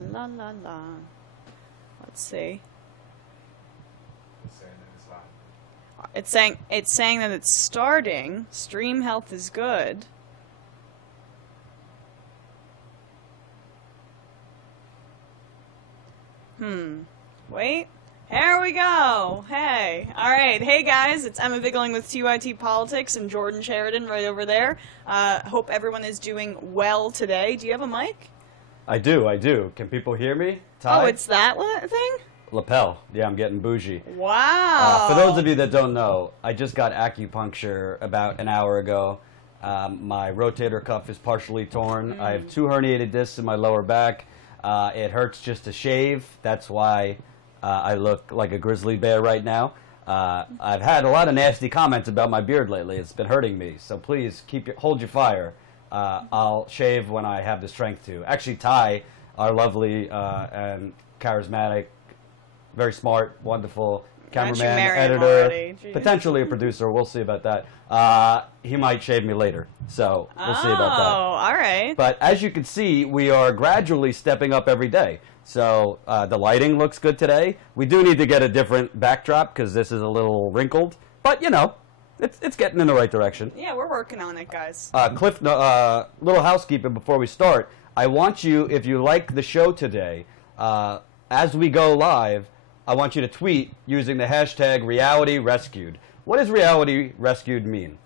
La la la. Let's see. It's saying that it's starting. Stream health is good. Wait. Here we go. Hey. All right. Hey guys, it's Emma Bigling with TYT Politics and Jordan Sheridan right over there. Hope everyone is doing well today. Do you have a mic? I do. Can people hear me? Ty? Oh, it's that thing? Lapel. Yeah, I'm getting bougie. Wow. For those of you that don't know, I just got acupuncture about an hour ago. My rotator cuff is partially torn. I have 2 herniated discs in my lower back. It hurts just to shave. That's why I look like a grizzly bear right now. I've had a lot of nasty comments about my beard lately. It's been hurting me. So please hold your fire. I'll shave when I have the strength to. Actually, Ty, our lovely and charismatic, very smart, wonderful cameraman, editor, potentially a producer. We'll see about that. He might shave me later, so we'll see about that. Oh, all right. But as you can see, we are gradually stepping up every day. So the lighting looks good today. We do need to get a different backdrop because this is a little wrinkled. But, you know, it's getting in the right direction. Yeah, we're working on it, guys. Little housekeeping before we start. I want you, if you like the show today, as we go live, I want you to tweet using the hashtag #RealityRescued. What does reality rescued mean?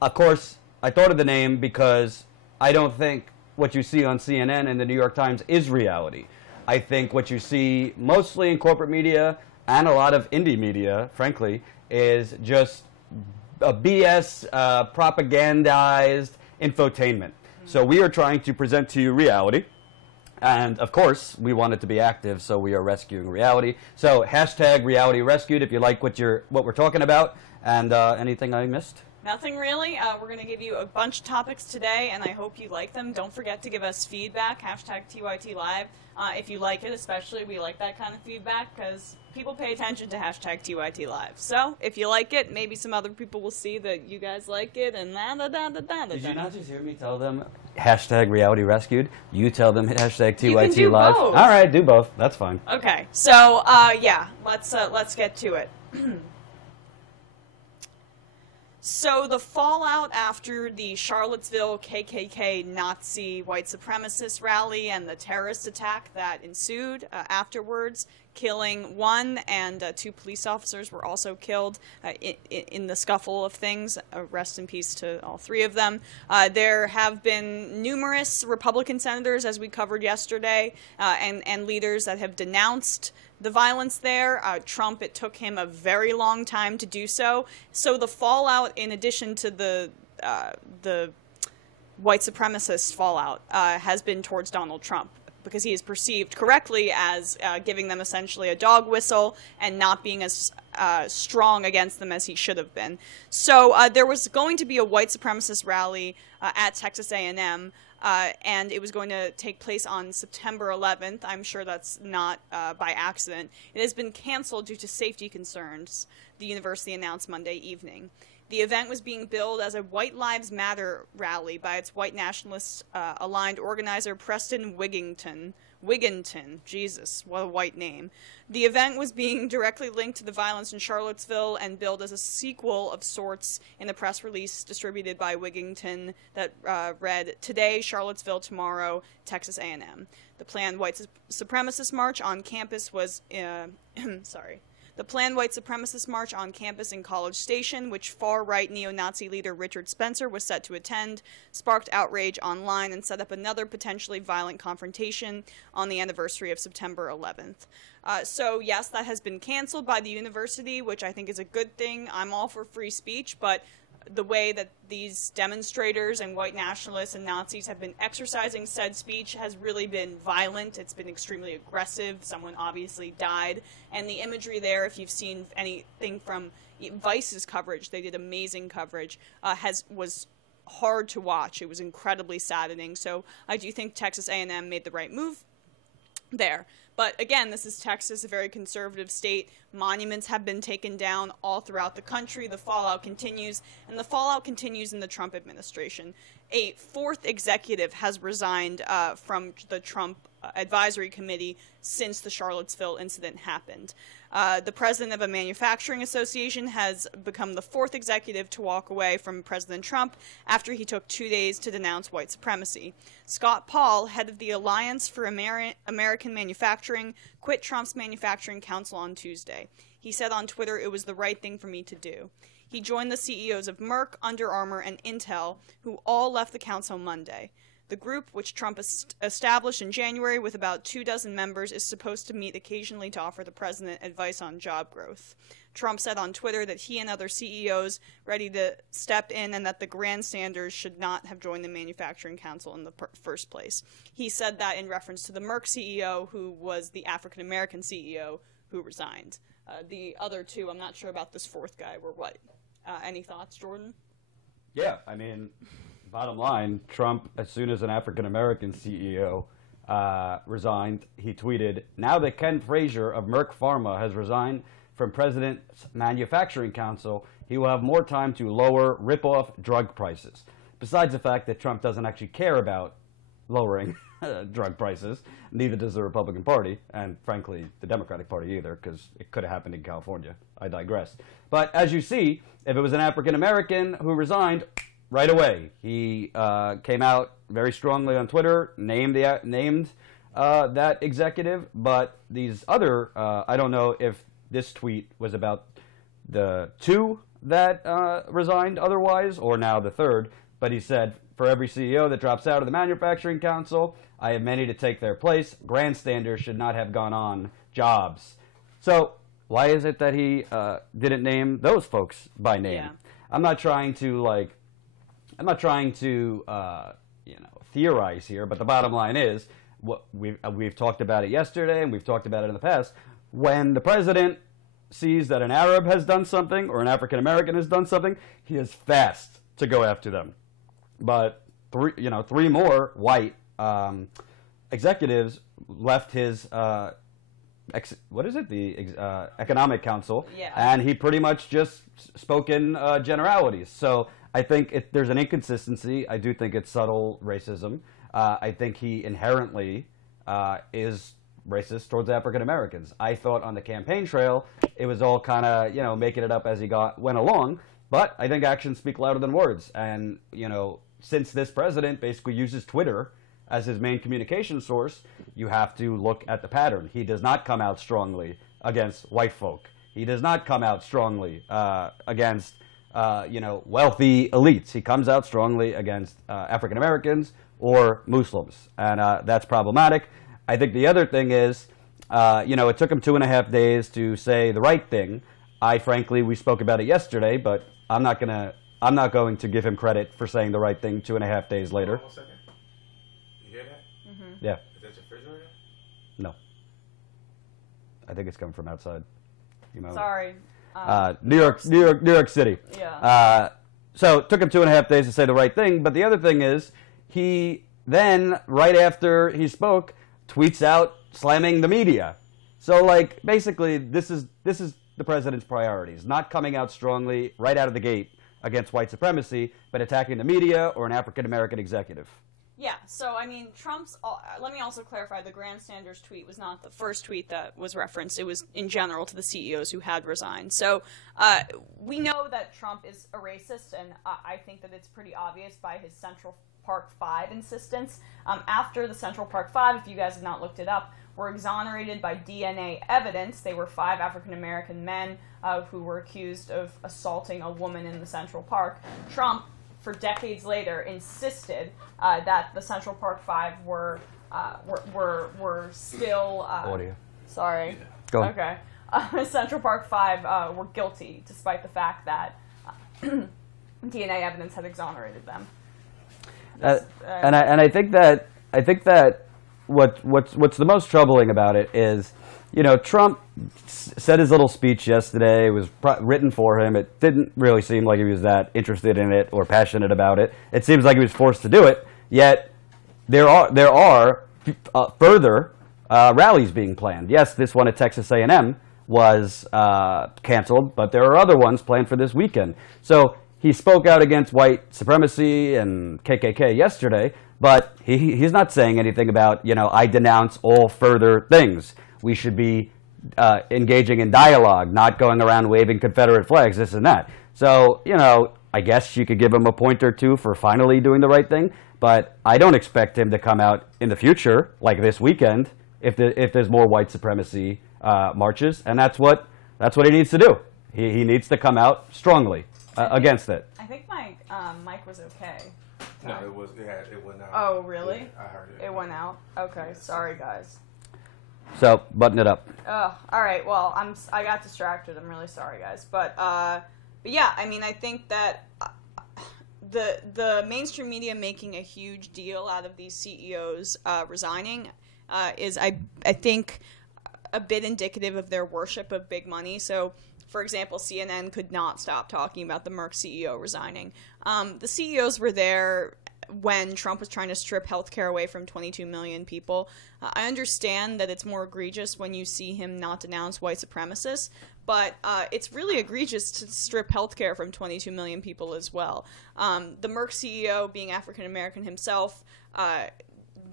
Of course, I thought of the name because I don't think what you see on CNN and the New York Times is reality. I think what you see mostly in corporate media and a lot of indie media, frankly, is just a BS propagandized infotainment. So we are trying to present to you reality. And, of course, we want it to be active, so we are rescuing reality. So, hashtag reality rescued if you like what we're talking about. And anything I missed? Nothing really. We're going to give you a bunch of topics today, and I hope you like them. Don't forget to give us feedback, hashtag TYT Live. If you like it, especially, we like that kind of feedback because people pay attention to hashtag TYT Live. So, if you like it, maybe some other people will see that you guys like it, and da-da-da-da-da-da. Did you not just hear me tell them hashtag reality rescued? You tell them hashtag TYT you can do Live. Both. All right, do both. That's fine. Okay, so, yeah, let's get to it. So the fallout after the Charlottesville KKK Nazi white supremacist rally and the terrorist attack that ensued afterwards, killing 1 and 2 police officers were also killed in the scuffle of things. Rest in peace to all 3 of them. There have been numerous Republican senators, as we covered yesterday, and leaders that have denounced the violence there. Trump, it took him a very long time to do so. So the fallout, in addition to the white supremacist fallout, has been towards Donald Trump, because he is perceived correctly as giving them essentially a dog whistle and not being as strong against them as he should have been. So there was going to be a white supremacist rally at Texas A&M, and it was going to take place on September 11th. I'm sure that's not by accident. It has been canceled due to safety concerns, the university announced Monday evening. The event was being billed as a White Lives Matter rally by its white nationalist-aligned organizer Preston Wigginton. Jesus, what a white name. The event was being directly linked to the violence in Charlottesville and billed as a sequel of sorts in the press release distributed by Wigginton that read, "Today, Charlottesville, tomorrow, Texas A&M." The planned white supremacist march on campus was... The planned white supremacist march on campus in College Station, which far-right neo-Nazi leader Richard Spencer was set to attend, sparked outrage online and set up another potentially violent confrontation on the anniversary of September 11th. So, yes, that has been canceled by the university, which I think is a good thing. I'm all for free speech, but the way that these demonstrators and white nationalists and Nazis have been exercising said speech has really been violent. It's been extremely aggressive. Someone obviously died. And the imagery there, if you've seen anything from Vice's coverage, they did amazing coverage, was hard to watch. It was incredibly saddening. So I do think Texas A&M made the right move there. But again, this is Texas, a very conservative state. Monuments have been taken down all throughout the country. The fallout continues, and the fallout continues in the Trump administration. A fourth executive has resigned from the Trump advisory committee since the Charlottesville incident happened. The president of a manufacturing association has become the fourth executive to walk away from President Trump after he took 2 days to denounce white supremacy. Scott Paul, head of the Alliance for American Manufacturing, quit Trump's Manufacturing Council on Tuesday. He said on Twitter, "It was the right thing for me to do." He joined the CEOs of Merck, Under Armour, and Intel, who all left the council Monday. The group, which Trump established in January with about 24 members, is supposed to meet occasionally to offer the president advice on job growth. Trump said on Twitter that he and other CEOs ready to step in and that the grandstanders should not have joined the Manufacturing Council in the first place. He said that in reference to the Merck CEO, who was the African-American CEO who resigned. The other two, I'm not sure about this fourth guy, were what? Any thoughts, Jordan? Yeah, I mean, bottom line, Trump, as soon as an African-American CEO resigned, he tweeted, "Now that Ken Frazier of Merck Pharma has resigned from President's Manufacturing Council, he will have more time to lower rip-off drug prices." Besides the fact that Trump doesn't actually care about lowering drug prices, neither does the Republican Party, and frankly, the Democratic Party either, because it could have happened in California. I digress. But as you see, if it was an African-American who resigned, right away, he came out very strongly on Twitter, named that executive, but these other, I don't know if this tweet was about the two that resigned otherwise, or now the third, but he said, "For every CEO that drops out of the Manufacturing Council, I have many to take their place. Grandstanders should not have gone on jobs." So why is it that he didn't name those folks by name? Yeah. I'm not trying to theorize here, but the bottom line is, what we've talked about it yesterday, and we've talked about it in the past. When the president sees that an Arab has done something or an African American has done something, he is fast to go after them. But three more white executives left his Economic Council, Yeah. and he pretty much just spoke in generalities. So I think there's an inconsistency. I do think it's subtle racism. I think he inherently is racist towards African Americans. I thought on the campaign trail it was all kind of making it up as he went along. But I think actions speak louder than words. And since this president basically uses Twitter as his main communication source, you have to look at the pattern. He does not come out strongly against white folk. He does not come out strongly against wealthy elites. He comes out strongly against African Americans or Muslims, and that's problematic. I think the other thing is, it took him 2.5 days to say the right thing. Frankly, we spoke about it yesterday, but I'm not going to give him credit for saying the right thing 2.5 days later. 1 second. You hear that? Yeah. Is that your refrigerator? No. I think it's coming from outside. Sorry. New York City. Yeah. So it took him 2.5 days to say the right thing. But the other thing is, he then, right after he spoke, tweets out slamming the media. So basically, this is the president's priorities: not coming out strongly right out of the gate against white supremacy, but attacking the media or an African American executive. Yeah, so I mean, let me also clarify, the grandstanders tweet was not the first tweet that was referenced. It was in general to the CEOs who had resigned. So we know that Trump is a racist, and I think that it's pretty obvious by his Central Park 5 insistence. After the Central Park 5, if you guys have not looked it up, were exonerated by DNA evidence. They were 5 African-American men who were accused of assaulting a woman in the Central Park. Trump, for decades later, insisted that the Central Park 5 were still... Audio. Sorry. Go on. Okay. Central Park 5 were guilty, despite the fact that DNA evidence had exonerated them. And I think that what's the most troubling about it is, Trump said his little speech yesterday. It was written for him. It didn't really seem like he was that interested in it or passionate about it. It seems like he was forced to do it. Yet there are further rallies being planned. Yes, this one at Texas A&M was canceled, but there are other ones planned for this weekend. So he spoke out against white supremacy and KKK yesterday, but he's not saying anything about, I denounce all further things. We should be engaging in dialogue, not going around waving Confederate flags, this and that. So, I guess you could give him a point or two for finally doing the right thing, but I don't expect him to come out in the future, like this weekend, if there's more white supremacy marches, and that's what he needs to do. He needs to come out strongly against it. I think my mic was okay. No, it went out. Oh, really? Yeah, I heard it. It went out? Okay, sorry guys. So, button it up. All right, well, I got distracted. I'm really sorry, guys. But yeah, I mean, I think that the mainstream media making a huge deal out of these CEOs resigning is, I think, a bit indicative of their worship of big money. So, for example, CNN could not stop talking about the Merck CEO resigning. The CEOs were there when Trump was trying to strip healthcare away from 22 million people. I understand that it's more egregious when you see him not denounce white supremacists, but it's really egregious to strip healthcare from 22 million people as well. The Merck CEO, being African American himself,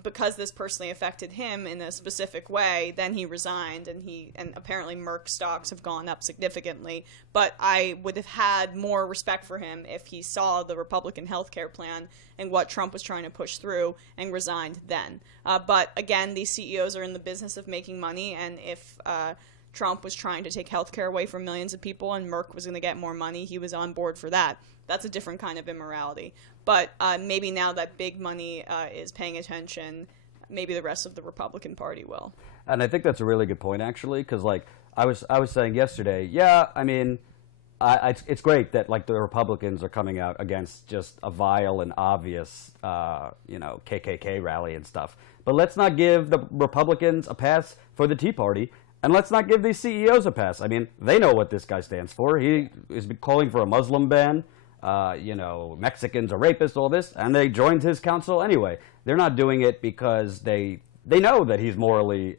because this personally affected him in a specific way, then he resigned, and apparently Merck stocks have gone up significantly. But I would have had more respect for him if he saw the Republican healthcare plan and what Trump was trying to push through and resigned then. But again, these CEOs are in the business of making money, and if Trump was trying to take healthcare away from millions of people and Merck was going to get more money, he was on board for that. That's a different kind of immorality. But maybe now that big money is paying attention, maybe the rest of the Republican Party will. And I think that's a really good point, actually, because I was saying yesterday, yeah, I mean, it's great that the Republicans are coming out against just a vile and obvious, KKK rally and stuff. But let's not give the Republicans a pass for the Tea Party. And let's not give these CEOs a pass. I mean, they know what this guy stands for. He is calling for a Muslim ban. Mexicans are rapists, all this, and they joined his council anyway. They're not doing it because they know that he's morally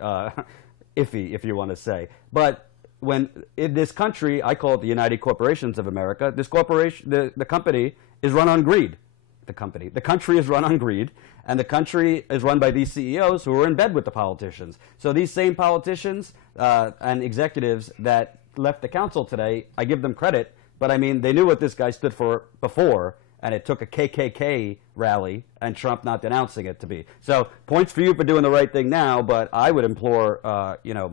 iffy, if you want to say. But when in this country, I call it the United Corporations of America, this corporation, the company is run on greed. The country is run on greed, and the country is run by these CEOs who are in bed with the politicians. So these same politicians and executives that left the council today, I give them credit, but I mean, they knew what this guy stood for before, and it took a KKK rally and Trump not denouncing it to be. So points for you for doing the right thing now, but I would implore,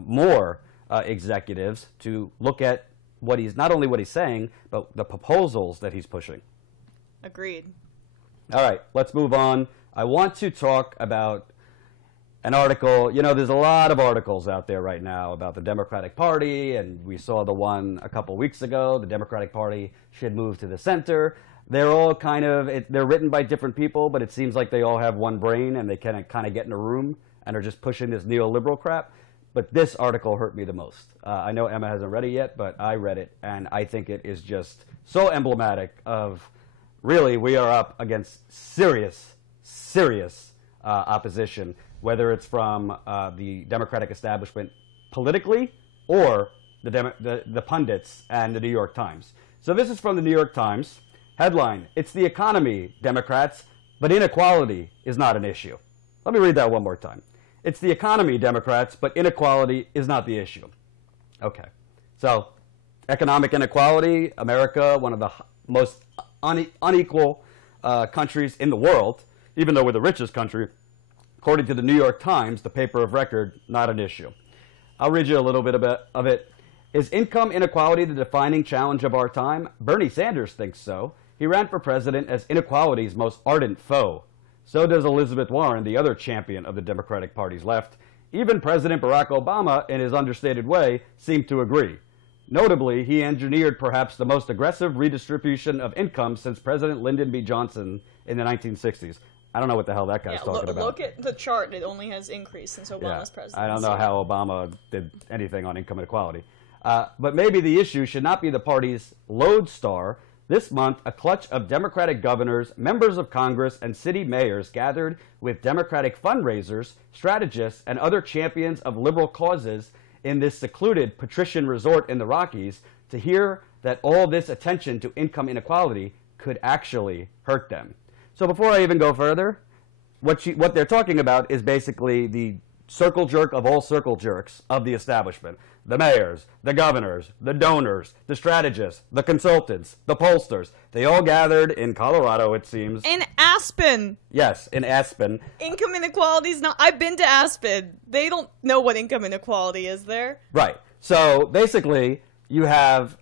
more executives to look at not only what he's saying, but the proposals that he's pushing. Agreed. All right, let's move on. I want to talk about an article. There's a lot of articles out there right now about the Democratic Party, and we saw the one a couple weeks ago. The Democratic Party should move to the center. They're all they're written by different people, but it seems like they all have one brain, and they can kind of get in a room and are just pushing this neoliberal crap. But this article hurt me the most. I know Emma hasn't read it yet, but I read it, and I think it is just so emblematic of, really, we are up against serious opposition, whether it's from the Democratic establishment politically or the pundits and the New York Times. So this is from the New York Times. Headline, "It's the economy, Democrats, but inequality is not an issue." Let me read that one more time. "It's the economy, Democrats, but inequality is not the issue." Okay. So, economic inequality, America, one of the most unequal countries in the world, even though we're the richest country, according to the New York Times, the paper of record, not an issue. I'll read you a little bit of it. "Is income inequality the defining challenge of our time? Bernie Sanders thinks so. He ran for president as inequality's most ardent foe. So does Elizabeth Warren, the other champion of the Democratic Party's left. Even President Barack Obama, in his understated way, seemed to agree. Notably, he engineered perhaps the most aggressive redistribution of income since President Lyndon B. Johnson in the 1960s. I don't know what the hell that guy's talking about. Look at the chart. It only has increased since Obama's presidency. I don't know how Obama did anything on income inequality. But maybe the issue should not be the party's lodestar, This month, a clutch of Democratic governors, members of Congress, and city mayors gathered with Democratic fundraisers, strategists, and other champions of liberal causes in this secluded patrician resort in the Rockies to hear that all this attention to income inequality could actually hurt them. So before I even go further, what they're talking about is basically the circle jerk of all circle jerks of the establishment. The mayors, the governors, the donors, the strategists, the consultants, the pollsters. They all gathered in Colorado, it seems. In Aspen. Yes, in Aspen. Income inequality is not... I've been to Aspen. They don't know what income inequality is there. Right. So basically, you have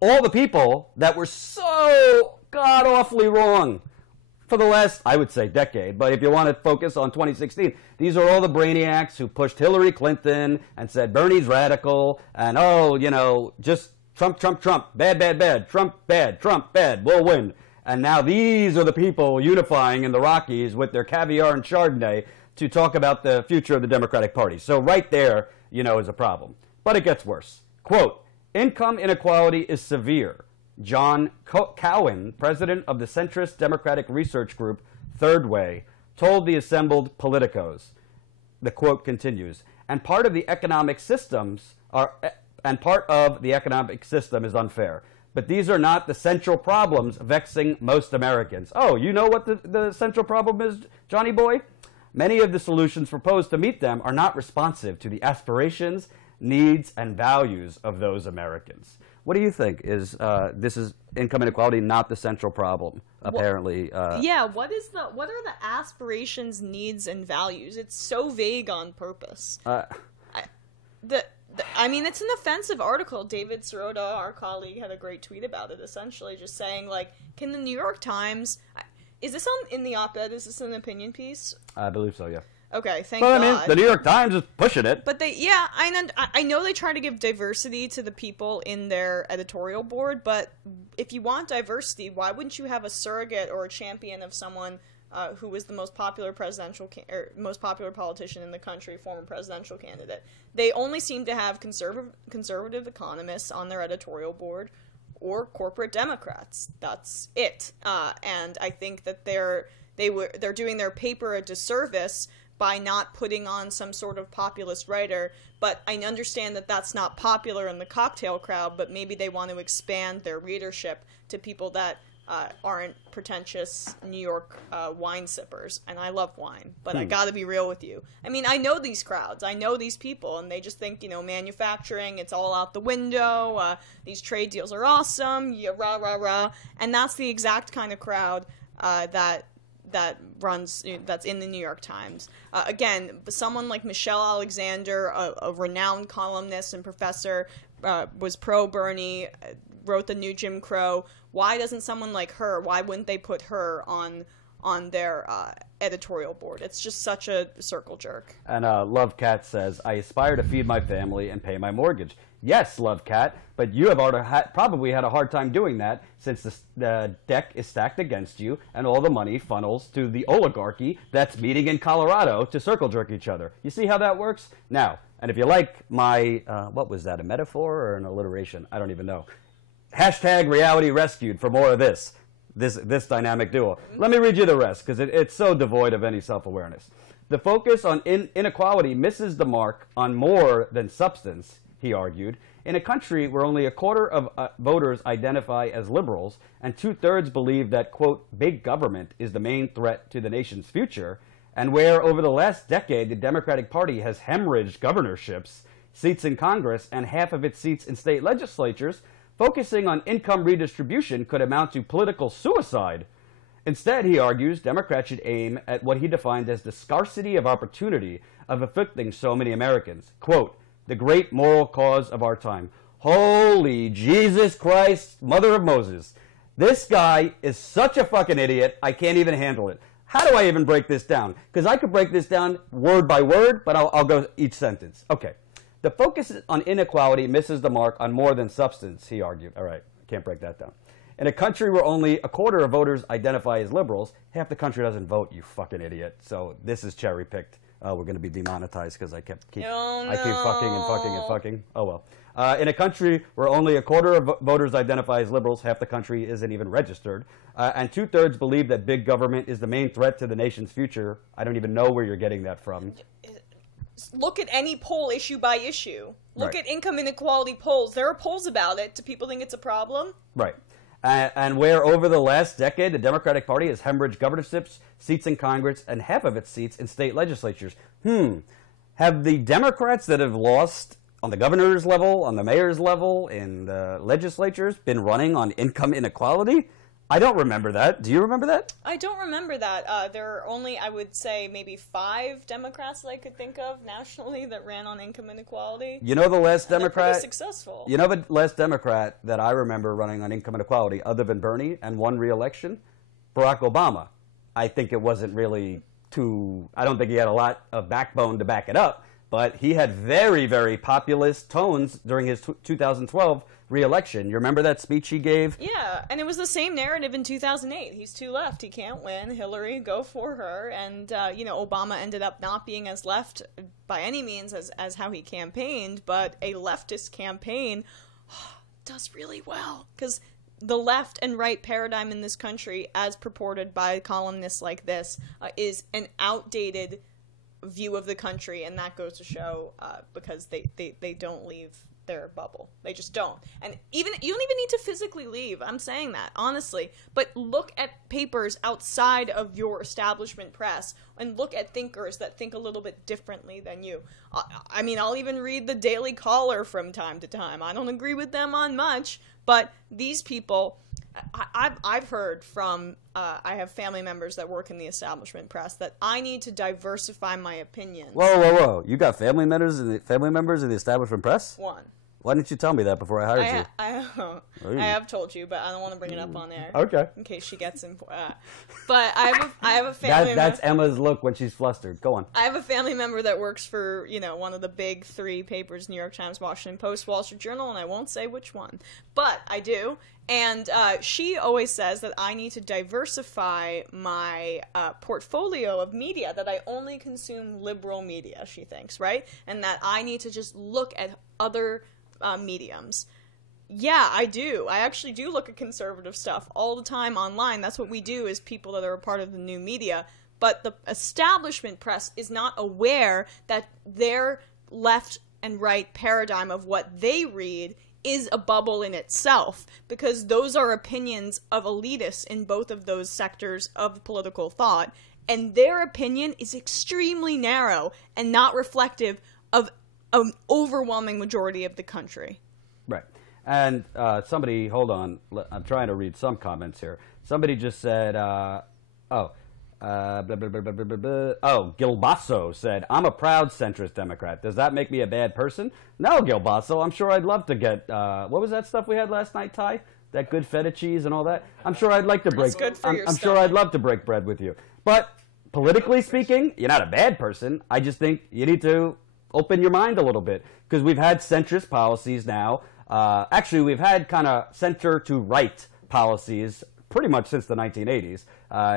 all the people that were so god-awfully wrong for the last, I would say, decade. But if you want to focus on 2016, these are all the brainiacs who pushed Hillary Clinton and said Bernie's radical and, oh, you know, just Trump, Trump, Trump, bad, bad, bad, Trump, bad, we'll win. And now these are the people unifying in the Rockies with their caviar and Chardonnay to talk about the future of the Democratic Party. So right there, you know, is a problem. But it gets worse. Quote, income inequality is severe. John Cowan, president of the centrist Democratic research group Third Way, told the assembled politicos. The quote continues, and part of the economic system is unfair. But these are not the central problems vexing most Americans. Oh, you know what the central problem is, Johnny boy? Many of the solutions proposed to meet them are not responsive to the aspirations, needs, and values of those Americans. What do you think? Is income inequality not the central problem? Apparently. Yeah. What are the aspirations, needs, and values? It's so vague on purpose. I mean, it's an offensive article. David Sirota, our colleague, had a great tweet about it. Essentially, just saying like, can the New York Times? Is this in the op-ed? Is this an opinion piece? I believe so. Yeah. Okay, thank God. I mean, the New York Times is pushing it. But I know they try to give diversity to the people in their editorial board, but if you want diversity, why wouldn't you have a surrogate or a champion of someone who was the most popular most popular politician in the country, former presidential candidate? They only seem to have conservative economists on their editorial board or corporate Democrats. That's it. And I think that they're doing their paper a disservice by not putting on some sort of populist writer, but I understand that that's not popular in the cocktail crowd, but maybe they want to expand their readership to people that aren't pretentious New York wine sippers, and I love wine, but I gotta be real with you. I mean, I know these crowds, I know these people, and they just think, you know, manufacturing, it's all out the window, these trade deals are awesome, yeah, rah, rah, rah, and that's the exact kind of crowd that's in the New York Times. Again, someone like Michelle Alexander, a renowned columnist and professor, was pro-Bernie, wrote the new Jim Crow. Why doesn't someone like her, why wouldn't they put her on their editorial board? It's just such a circle jerk. And Love Cat says, I aspire to feed my family and pay my mortgage. Yes, Love Cat, but you have probably had a hard time doing that since the deck is stacked against you and all the money funnels to the oligarchy that's meeting in Colorado to circle jerk each other. You see how that works? Now, and if you like my, what was that, a metaphor or an alliteration? I don't even know. Hashtag reality rescued for more of this dynamic duo. Let me read you the rest because it's so devoid of any self-awareness. The focus on inequality misses the mark on more than substance, he argued. In a country where only a quarter of voters identify as liberals and 2/3 believe that, quote, big government is the main threat to the nation's future, and where over the last decade the Democratic Party has hemorrhaged governorships, seats in Congress, and half of its seats in state legislatures, focusing on income redistribution could amount to political suicide. Instead, he argues, Democrats should aim at what he defined as the scarcity of opportunity of afflicting so many Americans. Quote, the great moral cause of our time. Holy Jesus Christ, Mother of Moses. This guy is such a fucking idiot, I can't even handle it. How do I even break this down? Because I could break this down word by word, but I'll go each sentence. Okay. The focus on inequality misses the mark on more than substance, he argued. All right, can't break that down. In a country where only a quarter of voters identify as liberals, half the country doesn't vote, you fucking idiot. So this is cherry-picked Oh, we're going to be demonetized because I keep Oh, no. I keep fucking and fucking and fucking. Oh well. In a country where only a quarter of voters identify as liberals, half the country isn't even registered, and 2/3 believe that big government is the main threat to the nation's future. I don't even know where you're getting that from. Look at any poll issue by issue. Look Right. at income inequality polls. There are polls about it. Do people think it's a problem? Right. And where over the last decade, the Democratic Party has hemorrhaged governorships, seats in Congress, and half of its seats in state legislatures. Have the Democrats that have lost on the governor's level, on the mayor's level, in the legislatures, been running on income inequality? I don't remember that. Do you remember that? I don't remember that. There are only, I would say, maybe 5 Democrats that I could think of nationally that ran on income inequality. You know the last They're Democrat? pretty successful. You know the last Democrat that I remember running on income inequality, other than Bernie, and won re-election? Barack Obama. I think it wasn't really I don't think he had a lot of backbone to back it up, but he had very, very populist tones during his 2012 re-election. You remember that speech he gave? Yeah, and it was the same narrative in 2008. He's too left. He can't win. Hillary, go for her. And, Obama ended up not being as left by any means as how he campaigned, but a leftist campaign does really well. Because the left and right paradigm in this country, as purported by columnists like this, is an outdated view of the country, and that goes to show because they don't leave their bubble. They just don't. And you don't even need to physically leave. I'm saying that, honestly. But look at papers outside of your establishment press and look at thinkers that think a little bit differently than you. I mean, I'll even read the Daily Caller from time to time. I don't agree with them on much, but these people, I've heard from, I have family members that work in the establishment press, that I need to diversify my opinions. Whoa. You got family members in the establishment press? One. Why didn't you tell me that before I hired you? I have told you, but I don't want to bring it up on air. Okay. In case she gets in. But I have a family. That's Emma's look when she's flustered. Go on. I have a family member that works for one of the big 3 papers: New York Times, Washington Post, Wall Street Journal, and I won't say which one, but I do. And she always says that I need to diversify my portfolio of media, that I only consume liberal media, she thinks, right? And that I need to just look at other mediums. Yeah, I do. I actually do look at conservative stuff all the time online. That's what we do as people that are a part of the new media. But the establishment press is not aware that their left and right paradigm of what they read is a bubble in itself, because those are opinions of elitists in both of those sectors of political thought, and their opinion is extremely narrow and not reflective of an overwhelming majority of the country. Right. And somebody, hold on, I'm trying to read some comments here. Somebody just said, Gilbasso said, I'm a proud centrist Democrat. Does that make me a bad person? No, Gilbasso, I'm sure I'd love to get, what was that stuff we had last night, Ty? That good feta cheese and all that? I'm sure I'd like to break, I'm sure I'd love to break bread with you. But politically speaking, you're not a bad person. I just think you need to open your mind a little bit, because we've had centrist policies now. Actually, we've had kind of center to right policies pretty much since the 1980s.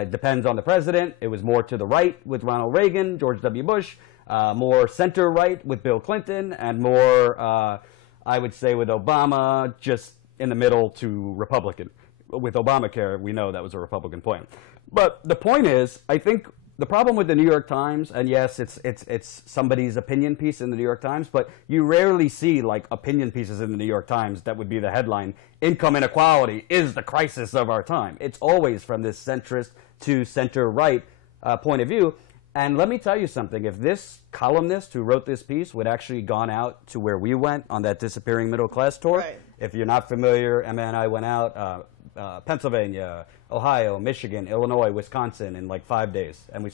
It depends on the president. It was more to the right with Ronald Reagan, George W. Bush, more center right with Bill Clinton, and more, I would say, with Obama, just in the middle to Republican. With Obamacare, we know that was a Republican point. But the point is, I think the problem with the New York Times, and yes, it's somebody's opinion piece in the New York Times, but you rarely see like opinion pieces in the New York Times that would be the headline, income inequality is the crisis of our time. It's always from this centrist to center-right point of view. And let me tell you something, if this columnist who wrote this piece would actually gone out to where we went on that Disappearing Middle Class tour, right. If you're not familiar, Emma and I went out, Pennsylvania, Ohio, Michigan, Illinois, Wisconsin in like 5 days. And we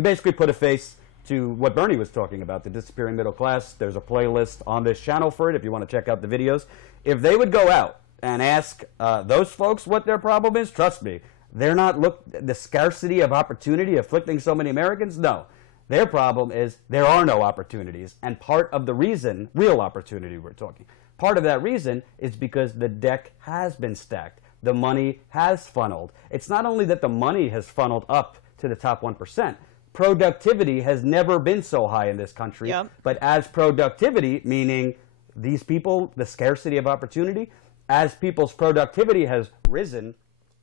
basically put a face to what Bernie was talking about, the disappearing middle class. There's a playlist on this channel for it if you want to check out the videos. If they would go out and ask those folks what their problem is, trust me, they're not the scarcity of opportunity afflicting so many Americans. No. Their problem is there are no opportunities. And part of the reason, real opportunity we're talking, part of that reason is because the deck has been stacked. The money has funneled. It's not only that the money has funneled up to the top 1%, productivity has never been so high in this country. Yep. But as productivity, meaning these people, the scarcity of opportunity, as people's productivity has risen,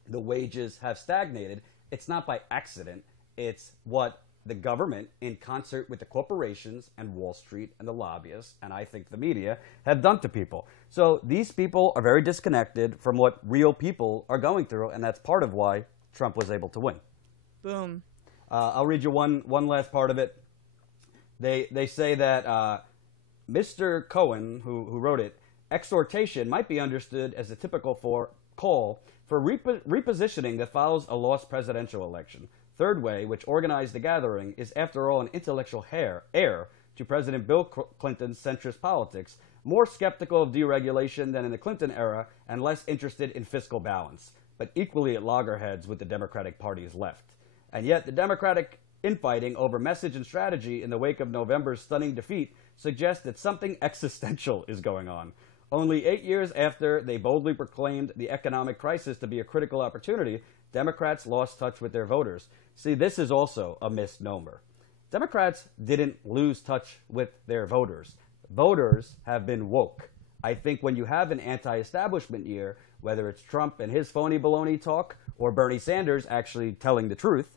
the wages have stagnated. It's not by accident. It's what the government, in concert with the corporations and Wall Street and the lobbyists, and I think the media, have done to people. So these people are very disconnected from what real people are going through, and that's part of why Trump was able to win. Boom. I'll read you one last part of it. They say that Mr. Cohen, who wrote it, exhortation might be understood as a typical call for repositioning that follows a lost presidential election. Third Way, which organized the gathering, is after all an intellectual heir to President Bill Clinton's centrist politics, more skeptical of deregulation than in the Clinton era and less interested in fiscal balance, but equally at loggerheads with the Democratic Party's left. And yet the Democratic infighting over message and strategy in the wake of November's stunning defeat suggests that something existential is going on. Only 8 years after they boldly proclaimed the economic crisis to be a critical opportunity, Democrats lost touch with their voters. See, this is also a misnomer. Democrats didn't lose touch with their voters. Voters have been woke. I think when you have an anti-establishment year, whether it's Trump and his phony baloney talk or Bernie Sanders actually telling the truth,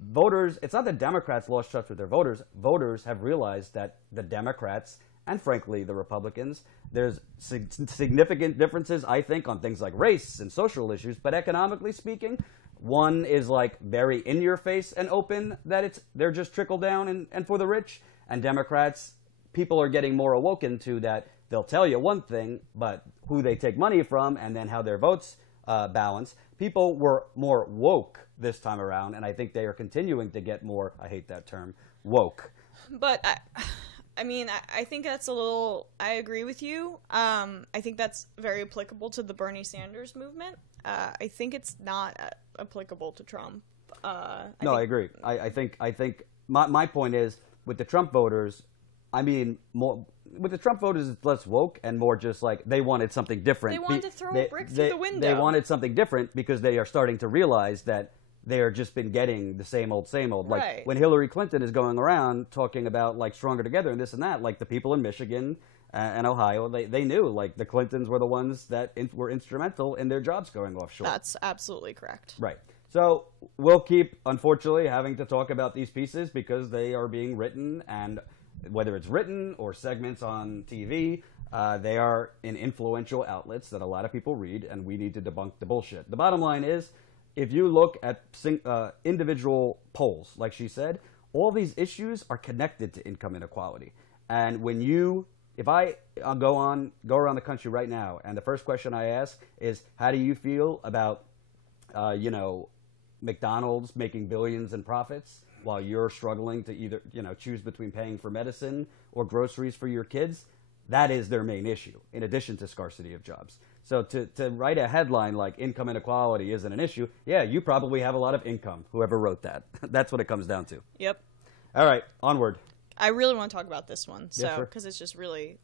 voters, it's not that Democrats lost touch with their voters. Voters have realized that the Democrats and frankly the Republicans, there's significant differences, I think, on things like race and social issues, but economically speaking, one is like very in your face and open that they're just trickle down and for the rich, and Democrats, people are getting more awoken to that. They'll tell you one thing, but who they take money from and then how their votes balance. People were more woke this time around, and I think they are continuing to get more, I hate that term, woke. But I think that's a little, I agree with you. I think that's very applicable to the Bernie Sanders movement. I think it's not applicable to Trump. I agree. I think my point is, with the Trump voters, with the Trump voters, it's less woke and more just like they wanted something different. They wanted to throw a brick through the window. They wanted something different because they are starting to realize that they are just been getting the same old. Right. Like when Hillary Clinton is going around talking about like stronger together and this and that, like the people in Michigan and Ohio, they knew like the Clintons were the ones that were instrumental in their jobs going offshore. That's absolutely correct. Right. So we'll keep, unfortunately, having to talk about these pieces because they are being written, and whether it's written or segments on TV, they are in influential outlets that a lot of people read, and we need to debunk the bullshit. The bottom line is, if you look at individual polls, like she said, all these issues are connected to income inequality. And if I go around the country right now, and the first question I ask is, how do you feel about, McDonald's making billions in profits while you're struggling to either, choose between paying for medicine or groceries for your kids? That is their main issue, in addition to scarcity of jobs. So to write a headline like income inequality isn't an issue, yeah, you probably have a lot of income, whoever wrote that. That's what it comes down to. Yep. All right, onward. I really want to talk about this one, Yes, sir. because it's just really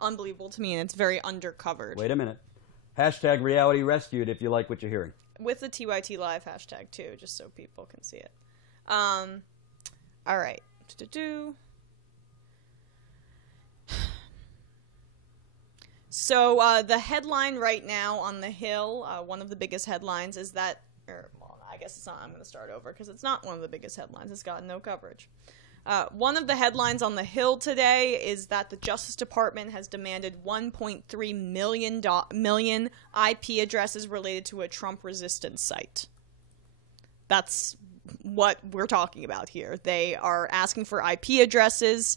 unbelievable to me, and it's very undercovered. Wait a minute. Hashtag reality rescued if you like what you're hearing. With the TYT Live hashtag, too, just so people can see it. All right. So the headline right now on the Hill, one of the biggest headlines is that, I guess it's not, I'm going to start over because it's not one of the biggest headlines. It's gotten no coverage. One of the headlines on the Hill today is that the Justice Department has demanded 1.3 million IP addresses related to a Trump-resistant site. That's what we're talking about here. They are asking for IP addresses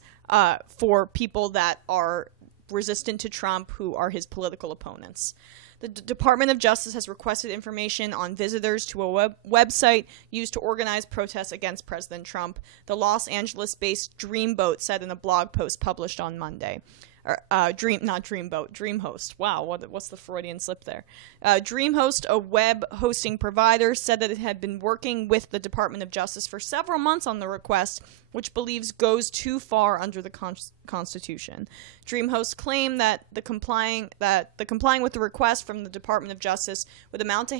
for people that are resistant to Trump, who are his political opponents. The Department of Justice has requested information on visitors to a website used to organize protests against President Trump, the Los Angeles-based DreamHost said in a blog post published on Monday. DreamHost. Wow, what's the Freudian slip there? DreamHost, a web hosting provider, said that it had been working with the Department of Justice for several months on the request, which believes goes too far under the Constitution. DreamHost claimed that the complying with the request from the Department of Justice would amount to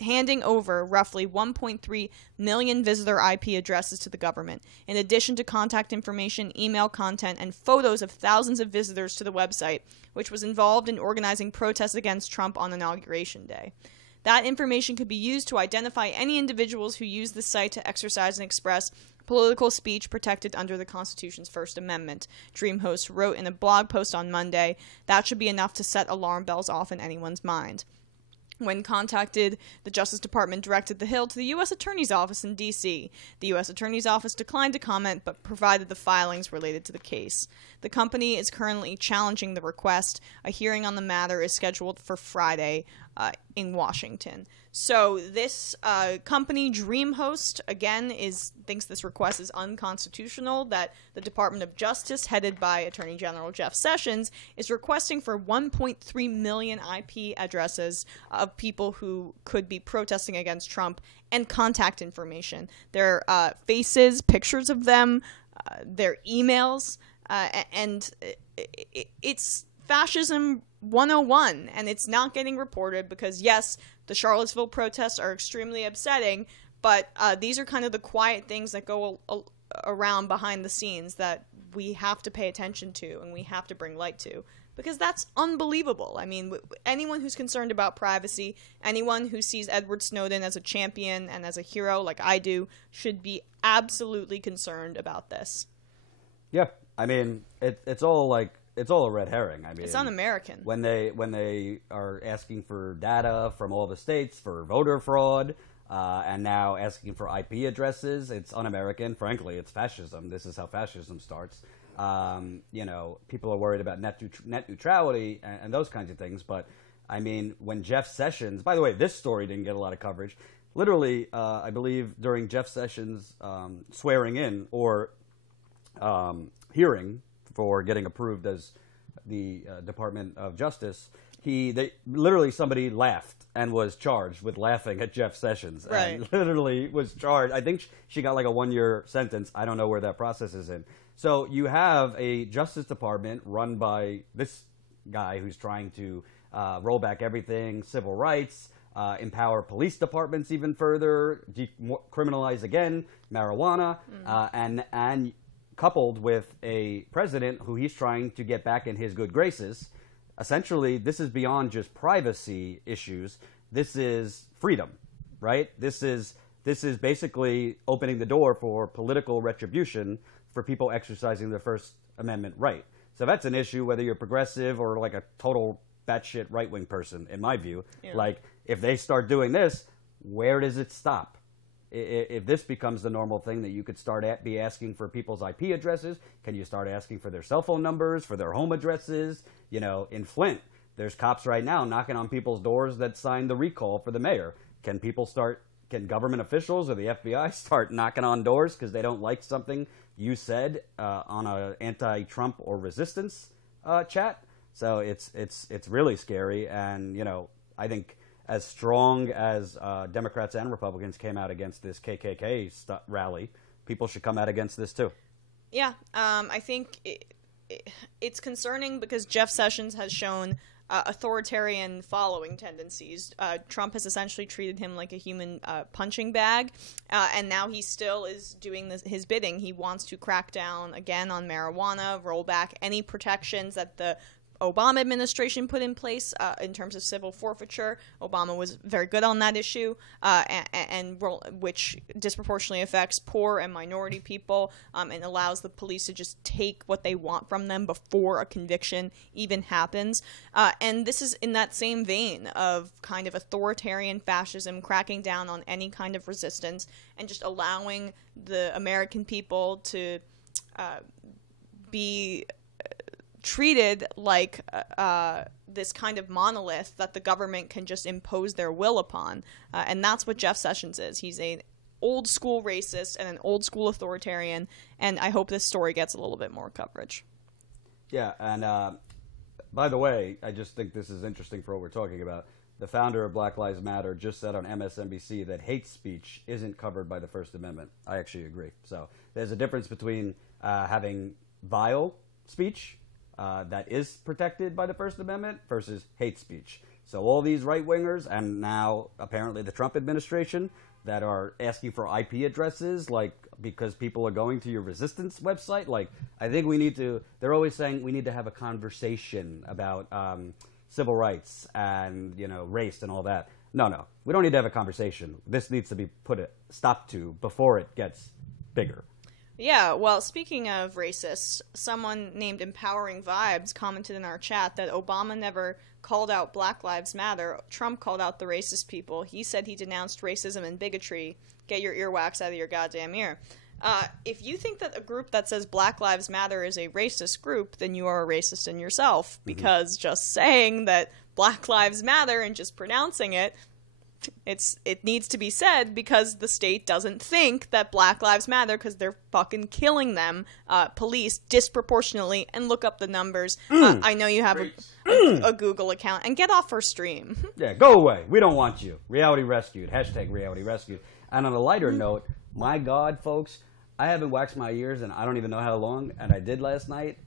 handing over roughly 1.3 million visitor IP addresses to the government, in addition to contact information, email content, and photos of thousands of visitors to the website, which was involved in organizing protests against Trump on Inauguration Day. That information could be used to identify any individuals who use the site to exercise and express political speech protected under the Constitution's First Amendment. DreamHost wrote in a blog post on Monday, that should be enough to set alarm bells off in anyone's mind. When contacted, the Justice Department directed the Hill to the U.S. Attorney's Office in D.C. The U.S. Attorney's Office declined to comment, but provided the filings related to the case. The company is currently challenging the request. A hearing on the matter is scheduled for Friday in Washington. So this company, DreamHost, again, thinks this request is unconstitutional, that the Department of Justice, headed by Attorney General Jeff Sessions, is requesting for 1.3 million IP addresses of people who could be protesting against Trump, and contact information. Their faces, pictures of them, their emails, and it's fascism 101, and it's not getting reported because, yes, the Charlottesville protests are extremely upsetting, but these are kind of the quiet things that go around behind the scenes that we have to pay attention to and we have to bring light to, because that's unbelievable. I mean, anyone who's concerned about privacy, anyone who sees Edward Snowden as a champion and as a hero like I do, should be absolutely concerned about this. Yeah, I mean, it's all a red herring. I mean, it's un-American. When they are asking for data from all the states for voter fraud, and now asking for IP addresses, it's un-American. Frankly, it's fascism. This is how fascism starts. People are worried about net neutrality and those kinds of things. But I mean, when Jeff Sessions, by the way, this story didn't get a lot of coverage. Literally, I believe during Jeff Sessions' swearing in or hearing for getting approved as the Department of Justice, somebody laughed and was charged with laughing at Jeff Sessions. Right. And literally was charged. I think she got like a 1-year sentence. I don't know where that process is in. So you have a Justice Department run by this guy who's trying to roll back everything, civil rights, empower police departments even further, criminalize again marijuana, and coupled with a president who he's trying to get back in his good graces. Essentially, this is beyond just privacy issues. This is freedom, right? This is basically opening the door for political retribution for people exercising their First Amendment right. So that's an issue, whether you're progressive or like a total batshit right-wing person, in my view. Yeah. Like, if they start doing this, where does it stop? If this becomes the normal thing that you could be asking for people's IP addresses, can you start asking for their cell phone numbers, for their home addresses? You know, in Flint, there's cops right now knocking on people's doors that signed the recall for the mayor. Can government officials or the FBI start knocking on doors because they don't like something you said on an anti-Trump or resistance chat? So it's really scary, and I think as strong as Democrats and Republicans came out against this KKK rally, people should come out against this too. Yeah, I think it's concerning because Jeff Sessions has shown authoritarian following tendencies. Trump has essentially treated him like a human punching bag, and now he still is doing his bidding. He wants to crack down again on marijuana, roll back any protections that the Obama administration put in place in terms of civil forfeiture. Obama was very good on that issue, which disproportionately affects poor and minority people, and allows the police to just take what they want from them before a conviction even happens. And this is in that same vein of kind of authoritarian fascism, cracking down on any kind of resistance and just allowing the American people to be treated like this kind of monolith that the government can just impose their will upon. And that's what Jeff Sessions is. He's an old school racist and an old school authoritarian, and I hope this story gets a little bit more coverage. Yeah, and by the way, I just think this is interesting for what we're talking about. The founder of Black Lives Matter just said on MSNBC that hate speech isn't covered by the First Amendment. I actually agree. So there's a difference between having vile speech that is protected by the First Amendment versus hate speech. So all these right-wingers, and now apparently the Trump administration, that are asking for IP addresses, like, because people are going to your resistance website. Like, I think we need to, they're always saying we need to have a conversation about civil rights and, you know, race and all that. No, we don't need to have a conversation. This needs to be put a stop to before it gets bigger. Yeah, well, speaking of racists, someone named Empowering Vibes commented in our chat that Obama never called out Black Lives Matter. Trump called out the racist people. He said he denounced racism and bigotry. Get your earwax out of your goddamn ear. If you think that a group that says Black Lives Matter is a racist group, then you are a racist in yourself, because just saying that Black Lives Matter and just pronouncing it, it needs to be said because the state doesn't think that Black Lives Matter because they're fucking killing them, police disproportionately, and look up the numbers. I know you have a Google account, and get off our stream. Yeah, go away. We don't want you. Reality Rescued. Hashtag Reality Rescued. And on a lighter note, my God, folks, I haven't waxed my ears and I don't even know how long, and I did last night.